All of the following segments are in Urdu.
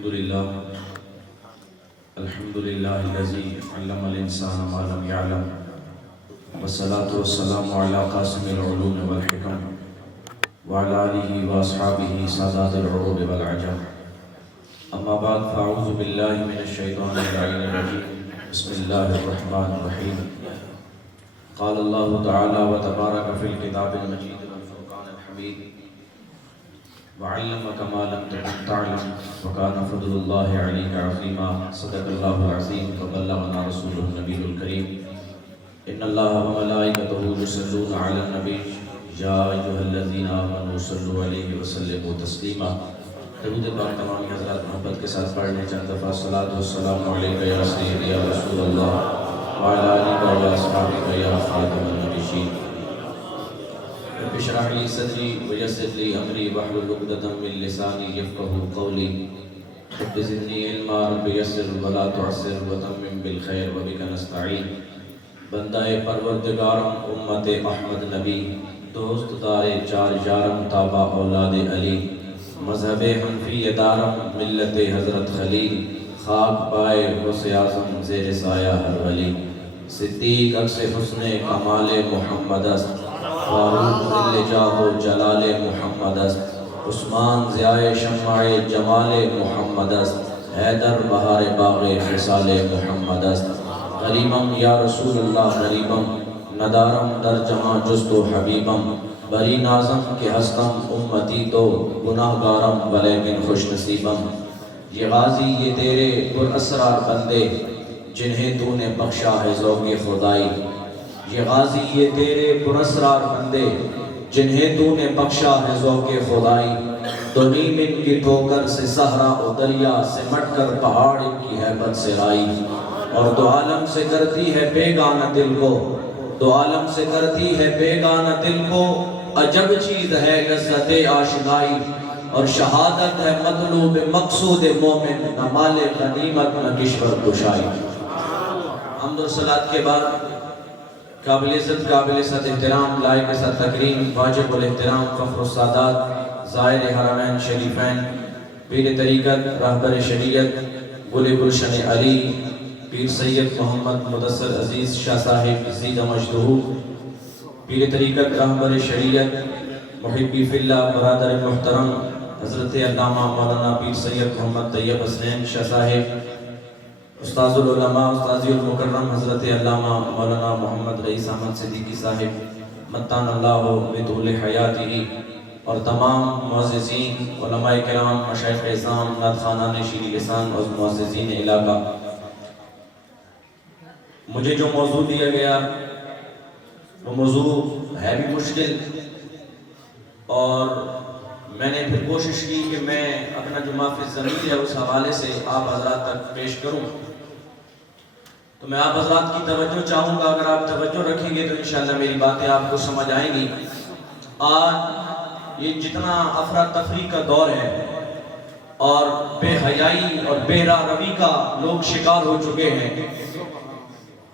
الحمد لله الذي علم الإنسان ما لم يعلم والصلاة والسلام على قاسم العلوم والحكم وعلى آله وأصحابه سادات العروب والعجم أما بعد فأعوذ بالله من الشيطان اللعين الرجيم بسم الله الرحمن الرحيم قال الله تعالى وتبارك في الكتاب المجيد والفرقان الحميد وعلمك ما لم تكن تعلم وكان فضل الله عليك عظيما صدق الله العظيم وبلغنا رسوله النبي الكريم إن الله وملائكته يصلون على النبي يا أيها الذين آمنوا صلوا عليه وسلموا تسليما درود پاک تمام حضرات محبت کے ساتھ پڑھنے چند دفعہ الصلاۃ والسلام علیک یا سیدی یا رسول اللہ وعلی آلک و اصحابک یا خاتم النبیین رب اشرح لي صدري ويسر لي امري واحلل عقدة من لساني يفقهوا قولي رب زدني علما رب يسر ولا تعسر وتمم بالخير وبك نستعين بندہ پروردگارم امت احمد نبی دوست دار چار یارم تابع اولاد علی مذہب حنفی دارم ملت حضرت خلیل خاک پائے غوث اعظم زیر سایہ ہر ولی صدیق عکس حسن کمال محمد است فاروق ذل جاہ و جلال محمد است عثمان ضیاء شمع جمال محمد است حیدر بہار باغ خصال محمد است غریبم یا رسول اللہ غریبم ندارم در جہاں جست و حبیبم بری نازم کے ہستم امتی تو گناہ گارم ولیکن خوش نصیبم یہ غازی یہ تیرے پر اسرار بندے جنہیں تو نے بخشا ہے ذوق خدائی یہ غازی یہ تیرے پر اسرار بندے جنہیں تو نے بخشا ہے ذوق خدائی تو نیم ان کی ٹھوکر سے صحرا و دریا سمٹ کر پہاڑ ان کی ہیبت سے لائی اور دو عالم سے کرتی ہے بیگانہ دل کو دو عالم سے کرتی ہے بیگانہ دل کو عجب چیز ہے لذت آشنائی اور شہادت ہے مطلوب مقصود مومن نہ مال غنیمت نہ کشور کشائی حمد و صلاۃ کے بعد قابل عزت قابل صد احترام لائق صد تکریم واجب الاحترام فخر السادات زائر حرمین شریفین پیر طریقت رہبر شریعت گل گلشن علی پیر سید محمد مدثر عزیز شاہ صاحب زید مجدہ پیر طریقت رہبر شریعت محبی فی اللہ برادر محترم حضرت علامہ مولانا پیر سید محمد طیب حسنین شاہ صاحب استاذ العلماء استاذی المکرم حضرت علامہ مولانا محمد رئیس احمد صدیقی صاحب متان اللہ بطول حیاتہ اور تمام معززین علماء کرام مشایخ اعظام نعت خوانان شیریں لسان اور معززین علاقہ مجھے جو موضوع دیا گیا وہ موضوع ہے بھی مشکل اور میں نے پھر کوشش کی کہ میں اپنا جو محفظ ضمیر ہے اس حوالے سے آپ حضرات تک پیش کروں تو میں آپ حضرات کی توجہ چاہوں گا اگر آپ توجہ رکھیں گے تو انشاءاللہ میری باتیں آپ کو سمجھ آئیں گی آج یہ جتنا افراتفری کا دور ہے اور بے حیائی اور بے راہ روی کا لوگ شکار ہو چکے ہیں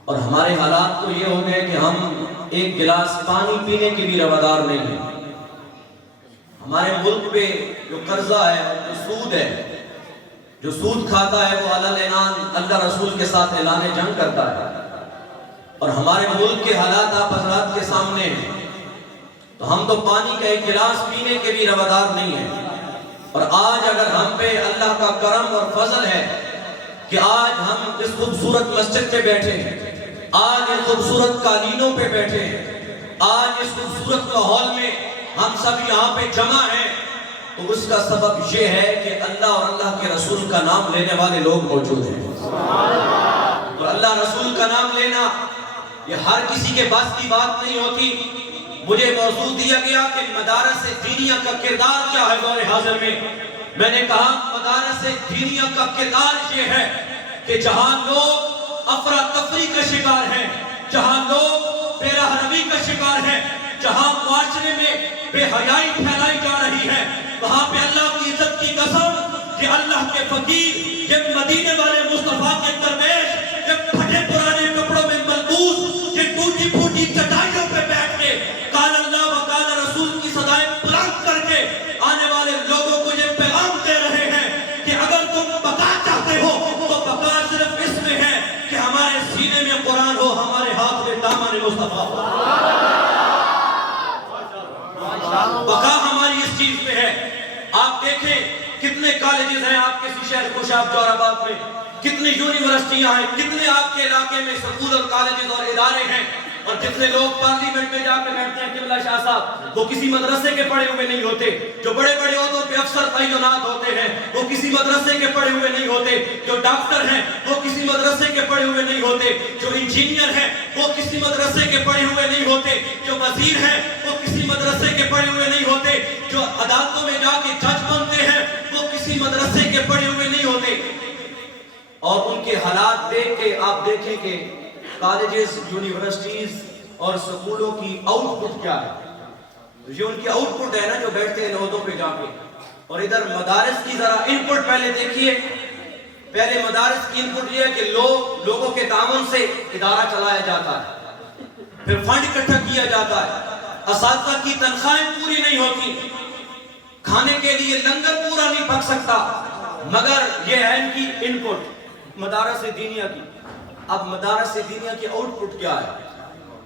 اور ہمارے حالات تو یہ ہو گئے کہ ہم ایک گلاس پانی پینے کے بھی روادار نہیں ہیں ہمارے ملک پہ جو قرضہ ہے جو سود ہے جو سود کھاتا ہے وہ علی الاعلان اللہ رسول کے ساتھ اعلان جنگ کرتا ہے اور ہمارے ملک کے حالات آپ حضرات کے سامنے ہیں تو ہم تو پانی کا ایک گلاس پینے کے بھی روادار نہیں ہیں اور آج اگر ہم پہ اللہ کا کرم اور فضل ہے کہ آج ہم اس خوبصورت مسجد پہ بیٹھے ہیں آج اس خوبصورت قالینوں پہ بیٹھے ہیں آج اس خوبصورت ماحول میں ہم سب یہاں پہ جمع ہیں تو اس کا سبب یہ ہے کہ اللہ اور اللہ کے رسول کا نام لینے والے لوگ موجود ہیں اور اللہ رسول کا نام لینا یہ ہر کسی کے بس کی بات نہیں ہوتی مجھے موضوع دیا گیا کہ مدارس دینیہ کا کردار کیا ہے دور حاضر میں نے کہا مدارس دینیہ کا کردار یہ ہے کہ جہاں لوگ افراتفری کا شکار ہیں جہاں لوگ بے راہ روی کا شکار ہیں جہاں معاشرے میں بے حیائی پھیلائی جا رہی ہے وہاں پہ اللہ کی عزت کی قسم کہ اللہ کے فقیر یہ مدینے والے مصطفیٰ کے درویش یہ پھٹے پرانے کپڑوں میں ملبوس یہ ٹوٹی پھوٹی چٹائیوں پہ بیٹھ کے قال اللہ و قال رسول کی صدائیں بلند کر کے آنے والے لوگوں کو یہ پیغام دے رہے ہیں کہ اگر تم دیکھیں کتنے کالجز ہیں آپ کے شہر خوشاب جور آباد میں، کتنی یونیورسٹیاں ہیں، کتنے آپ کے علاقے میں سکول اور کالجز اور ادارے ہیں، اور جتنے لوگ پارلیمنٹ میں جا کے بیٹھتے ہیں قبلہ شاہ صاحب وہ کسی مدرسے کے پڑھے ہوئے نہیں ہوتے، جو بڑے بڑے عہدوں پہ افسر تعینات ہوتے ہیں وہ کسی مدرسے کے پڑھے ہوئے نہیں ہوتے، جو ڈاکٹر ہیں وہ کسی مدرسے کے پڑھے ہوئے نہیں ہوتے، جو انجینئر ہیں وہ کسی مدرسے کے پڑھے ہوئے نہیں ہوتے، جو وزیر ہیں وہ کسی مدرسے کے پڑھے ہوئے نہیں ہوتے، جو عدالتوں میں جا کے جج بنتے ہیں وہ کسی مدرسے کے پڑھے ہوئے نہیں ہوتے۔ اور ان کے حالات دیکھ کے آپ دیکھیں کہ کالجز، یونیورسٹیز اور سکولوں کی آؤٹ پٹ کیا ہے، یہ ان کی آؤٹ پٹ ہے نا جو بیٹھتے ہیں عہدوں پہ جا کے۔ اور ادھر مدارس کی ذرا ان پٹ پہلے دیکھیے، پہلے مدارس کی ان پٹ یہ ہے کہ لوگوں کے تعاون سے ادارہ چلایا جاتا ہے، پھر فنڈ اکٹھا کیا جاتا ہے، اساتذہ کی تنخواہیں پوری نہیں ہوتی، کھانے کے لیے لنگر پورا نہیں پک سکتا، مگر یہ ہے ان کی ان پٹ مدارس دینیہ کی۔ اب مدارس دینیہ کی آؤٹ پٹ کیا ہے؟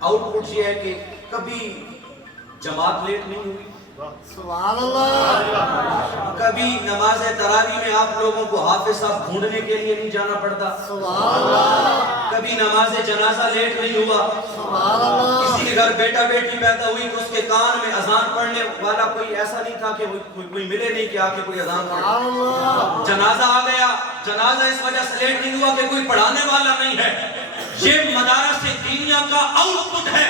آؤٹ پٹ یہ ہے کہ کبھی جماعت لیٹ نہیں ہوئی، سبحان اللہ، کبھی نماز تراویح میں آپ لوگوں کو حافظ صاحب ڈھونڈنے کے لیے نہیں جانا پڑتا، سبحان اللہ، کبھی نماز جنازہ لیٹ نہیں ہوا، سبحان اللہ، کسی کے گھر بیٹا بیٹی پیدا ہوئی تو اس کے کان میں اذان پڑھنے والا کوئی ایسا نہیں تھا کہ کوئی ملے نہیں کہ آکے کوئی اذان پڑھے، جنازہ آ گیا، جنازہ اس وجہ سے لیٹ نہیں ہوا کہ کوئی پڑھانے والا نہیں ہے۔ یہ مدارس دینیہ کا آؤٹ پٹ ہے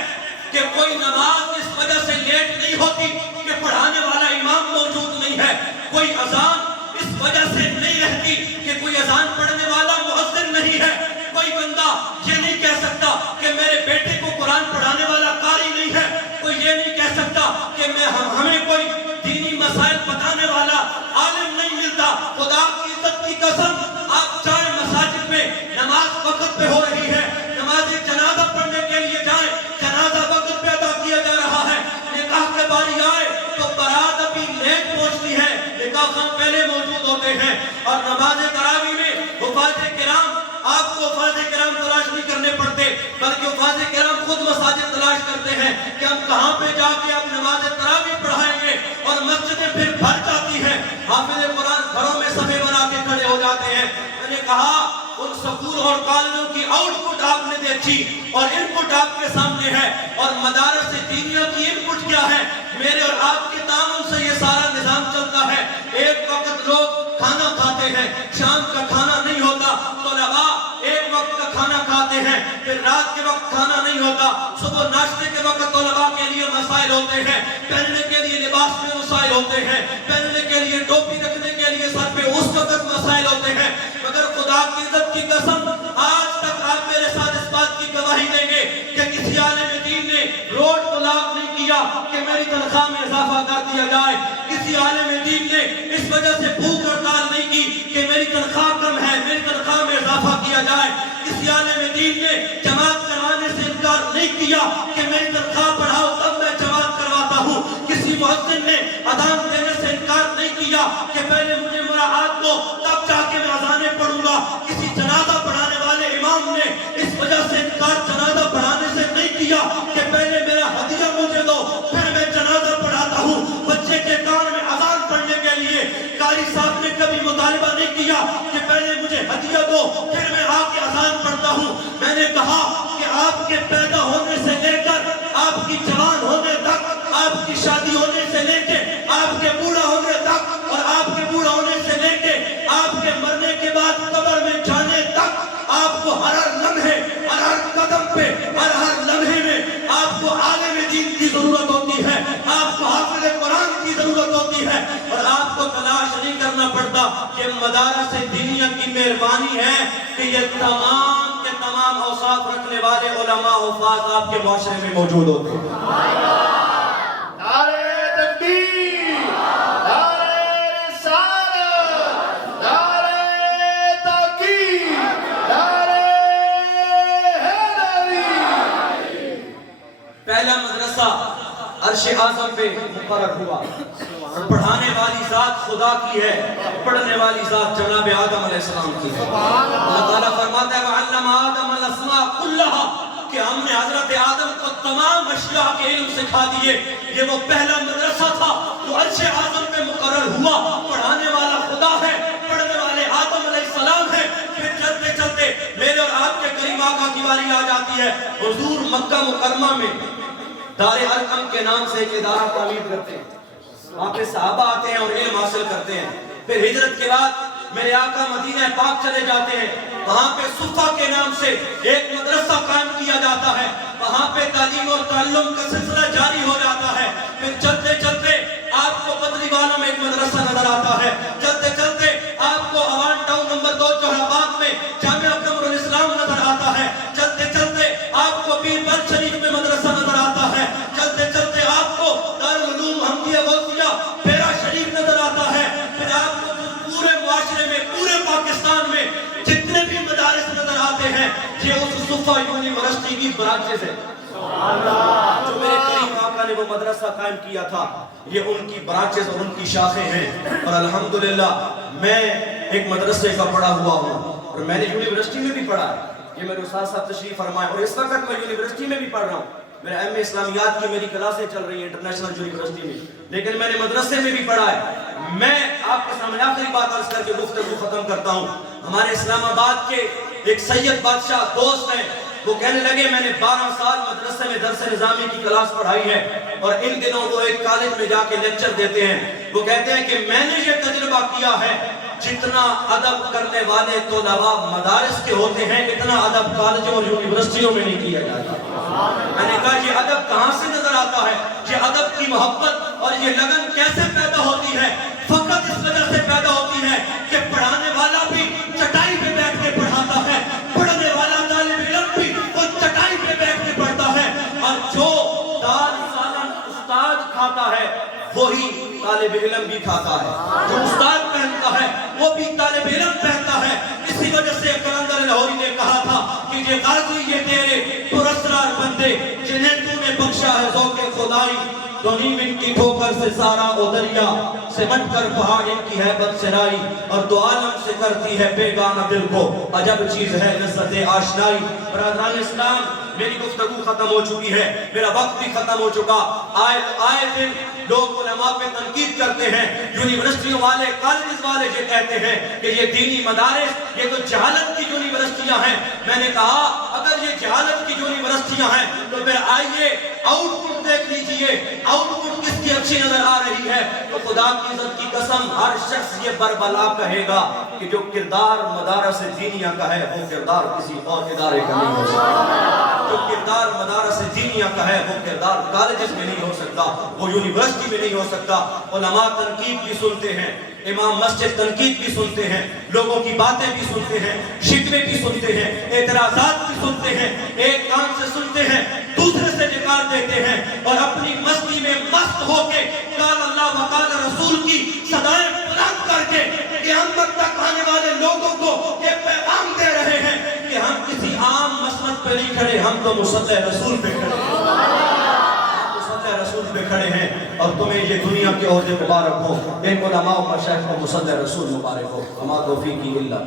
کہ کوئی نماز اس وجہ سے لیٹ نہیں ہوتی کہ پڑھانے والا امام موجود نہیں ہے، کوئی اذان اس وجہ سے نہیں رہتی کہ کوئی اذان پڑھنے والا مؤذن نہیں ہے، کوئی بندہ یہ نہیں کہہ سکتا کہ میرے بیٹے کو قرآن پڑھانے والا قاری نہیں ہے، کوئی یہ نہیں کہہ سکتا کہ ہمیں کوئی دینی مسائل بتانے والا عالم نہیں ملتا۔ خدا کی عزت کی قسم آپ جائیں مساجد میں، نماز وقت پہ ہو رہی ہے، نماز جنازہ پڑھنے کے لیے جائیں، جنازہ وقت پہ ادا کیا جا رہا ہے، نکاح کے باری آئے تو برات ابھی لیٹ پہنچتی ہے، نکاح خان پہلے موجود ہوتے ہیں، اور نماز تراویح میں حفاظ کرام، آپ کو حفاظ کرام تلاش نہیں کرنے پڑتے بلکہ حفاظ کرام خود مساجد تلاش کرتے ہیں کہ ہم کہاں پہ جا کے اب نماز تراویح پڑھائیں گے، اور مسجدیں پھر بھر جاتی ہیں، حافظ قرآن گھروں میں صفے بنا کے کھڑے ہو جاتے ہیں۔ میں نے کہا ان سکول اور کالجوں کی آؤٹ پٹ آپ نے دیکھی اور ان پٹ آپ کے سامنے ہے، اور مدارس دینیہ کی ان پٹ کیا ہے؟ میرے اور آپ کے تعاون سے یہ سارا نظام چلتا ہے۔ ایک وقت لوگ کھانا کھاتے ہیں، شام کا کھانا نہیں ہوتا، طلباء ایک وقت کا کھانا کھاتے ہیں، پھر رات کے وقت کھانا نہیں ہوتا، صبح ناشتے کے وقت طلباء کے لیے مسائل ہوتے ہیں، پہننے کے لیے لباس میں مسائل ہوتے ہیں، پہننے کے لیے ٹوپی رکھنے کے لیے سر پہ اس وقت مسائل ہوتے ہیں، مگر خدا کی عزت کی قسم آج تک آپ میرے ساتھ اس بات کی گواہی دیں گے کہ کسی عالم دین نے روڈ بلاک نہیں کیا کہ میری تنخواہ میں اضافہ کر دیا جائے، کسی عالم دین نے اس وجہ سے بھوک ہڑتال نہیں کی کہ میری تنخواہ کم ہے، میری تنخواہ میں اضافہ کیا جائے، کسی عالم دین نے جماعت کروانے سے انکار نہیں کیا کہ میری تنخواہ بڑھاؤ تب میں جماعت کرواتا ہوں، کسی مؤذن نے اذان دینے سے انکار نہیں کیا کہ پہلے مجھے مراعات دو تب جا کے میں اذانیں پڑھوں گا، کسی جنازہ پڑھانے والے امام نے اس وجہ سے انکار جنازہ پڑھانے سے نہیں کیا کہ پہلے میرا ہدیہ مجھے دو پھر میں جنازہ پڑھاتا ہوں۔ بچے کے کان میں اذان پڑھنے کے لیے قاری صاحب نے کبھی مطالبہ نہیں کیا کہ پہلے مجھے ہدیہ دو پھر میں آ کے اذان پڑھتا ہوں۔ میں نے کہا کہ آپ کے پیدا ہونے سے لے کر آپ کی جوان ہونے تک، آپ کی شادی ہونے سے لے کے آپ کے بوڑھا ہونے تک، اور آپ کے بوڑھا ہونے سے لے کے آپ کے مرنے کے بعد قبر میں جانے تک، آپ کو ہر لمحے، ہر قدم پہ، ہر لمحے میں آپ کو عالم دین کی ضرورت ہوتی ہے، آپ کو حافظ قرآن کی ضرورت ہوتی ہے، اور آپ کو تلاش نہیں کرنا پڑتا۔ یہ مدارس دینیہ کی مہربانی ہے کہ یہ تمام کے تمام اوصاف رکھنے والے علماء حفاظ آپ کے معاشرے میں موجود ہوتے ہیں۔ نعرہ تکبیر، نعرہ رسالت، نعرہ تحقیق، نعرہ حیدری۔ پہلا مدرسہ عرش اعظم پہ مقرر ہوا، پڑھانے والی ذات خدا کی ہے، پڑھنے والی ذات جناب آدم علیہ السلام کی ہے۔ اللہ تعالیٰ فرماتا ہے وَعَلَّمَ آدَمَ الْأَسْمَاءَ كُلَّهَا، کہ ہم نے حضرت آدم کو تمام اشیاء کے علم سکھا دیے۔ یہ وہ پہلا مدرسہ تھا جو عرش اعظم پہ مقرر ہوا. پڑھانے والا خدا ہے, پڑھنے والے آدم علیہ السلام ہیں. پھر چلتے چلتے میرے اور آپ کے کریم آقا کی باری آ جاتی ہے. حضور مکہ مکرمہ میں دار ارقم کے نام سے ایک ادارہ تعمیر کرتے ہیں. وہاں پہ صحابہ آتے ہیں اور علم حاصل کرتے ہیں. پھر ہجرت کے بعد میرے آقا مدینہ پاک چلے جاتے ہیں. وہاں پہ صفا کے نام سے ایک مدرسہ قائم کیا جاتا ہے. وہاں پہ تعلیم اور تعلم کا سلسلہ جاری ہو جاتا ہے. پھر چلتے چلتے آپ کو بدری والا میں ایک مدرسہ نظر آتا ہے. چلتے چلتے آپ کو اوان ٹاؤن نمبر 2 جوہرآباد میں جامعہ قمر الاسلام نظر آتا ہے. چلتے چلتے آپ کو پیر بند شریف میں مدرسہ نظر آتا ہے. چلتے چلتے آپ کو دارالعلوم حمدیہ غوثیہ پیرا شریف نظر آتا ہے. پھر آپ کو پورے معاشرے میں, پورے پاکستان میں جتنے بھی مدارس نظر آتے ہیں یہ اس صفا یونیورسٹی کی برانچز ہیں. جو میرے کریم آقا نے وہ مدرسہ قائم کیا تھا یہ ان کی برانچز اور ان کی شاخیں ہیں. اور الحمدللہ میں ایک مدرسے کا پڑھا ہوا ہوں اور میں نے یونیورسٹی میں بھی پڑھا ہے. یہ میرے استاد صاحب تشریف فرمائے اور اس وقت میں یونیورسٹی میں بھی پڑھ رہا ہوں. میرا ایم اے اسلامیات کی میری کلاسیں چل رہی ہیں انٹرنیشنل یونیورسٹی میں, لیکن میں نے مدرسے میں بھی پڑھا ہے. میں آپ کے سامنے آخری بات عرض کر کے گفتگو ختم کرتا ہوں. ہمارے اسلام آباد کے ایک سید بادشاہ دوست ہیں, وہ کہنے لگے میں نے 12 سال مدرسے میں درس نظامی کی کلاس پڑھائی ہے اور ان دنوں وہ ایک کالج میں جا کے لیکچر دیتے ہیں. وہ کہتے ہیں کہ میں نے یہ تجربہ کیا ہے جتنا ادب کرنے والے طلباء مدارس کے ہوتے ہیں اتنا ادب کالجوں اور یونیورسٹیوں میں نہیں کیا جاتا. میں نے کہا یہ ادب کہاں سے نظر آتا ہے؟ یہ ادب کی محبت اور یہ لگن کیسے پیدا ہوتی ہے؟ فقط اس وجہ سے پیدا ہوتی ہے کہ پڑھانے والا بھی چٹائی پہ بیٹھ کے پڑھاتا ہے, پڑھنے والا طالب علم بھی وہ چٹائی پہ بیٹھ کے پڑھتا ہے. اور جو دال سالن استاد کھاتا ہے وہی طالب علم بھی کھاتا ہے. جو استاد پہنتا ہے وہ بھی طالب علم پہنتا ہے. اسی وجہ سے قلندر لاہوری نے کہا تھا کہ یہ غازی یہ تیرے پراسرار بندے جنہیں تو نے بخشا ہے ذوق خدائی, تو نیم ان کی ٹھوکر سے سارا او دریا سمٹ کر پہاڑ ان کی ہیبت سرائی, اور تو عالم سے کرتی ہے بیگانہ دل کو عجب چیز ہے لذت آشنائی. برادران اسلام میری گفتگو ختم ہو چکی ہے, میرا وقت بھی ختم ہو چکا. آئے دن لوگ علماء پہ تنقید کرتے ہیں, یونیورسٹیوں والے کالجز والے یہ کہتے ہیں کہ یہ دینی مدارس یہ تو جہالت کی یونیورسٹیاں ہیں. میں نے کہا اگر یہ جہالت کی یونیورسٹیاں ہیں تو پھر آئیے آؤٹ پٹ دیکھ لیجئے, آؤٹ پٹ کس کی اچھی نظر آ رہی ہے. تو خدا کی عزت کی قسم ہر شخص یہ بربلا کہے گا کہ جو کردار مدارس دینیہ کا ہے وہ کردار کسی اور ادارے کا نہیں ہو سکتا. جو کردار مدارس دینیہ کا ہے وہ کردار کالجز میں نہیں ہو سکتا, وہ یونیورسٹی میں نہیں ہو سکتا. علماء تنقید بھی سنتے ہیں, امام مسجد تنقید بھی سنتے ہیں, لوگوں کی باتیں بھی سنتے ہیں, شکوے بھی سنتے ہیں, اعتراضات بھی سنتے ہیں. ایک کان سے سنتے ہیں دوسرے سے نکال دیتے ہیں اور اپنی مستی میں مست ہو کے قال اللہ و قال رسول کی صدائیں بلند کر کے قیامت تک آنے والے لوگوں کو یہ پیغام دے رہے ہیں کہ ہم کسی عام مسلک پہ نہیں کھڑے, ہم تو مصطفیٰ رسول پہ کھڑے ہیں, رسول پہ کھڑے ہیں. اور تمہیں یہ دنیا کے عہدے مبارک ہو, ان علماء و مشائخ و مصطفیٰ رسول مبارک ہو. اما توفیقی اللہ.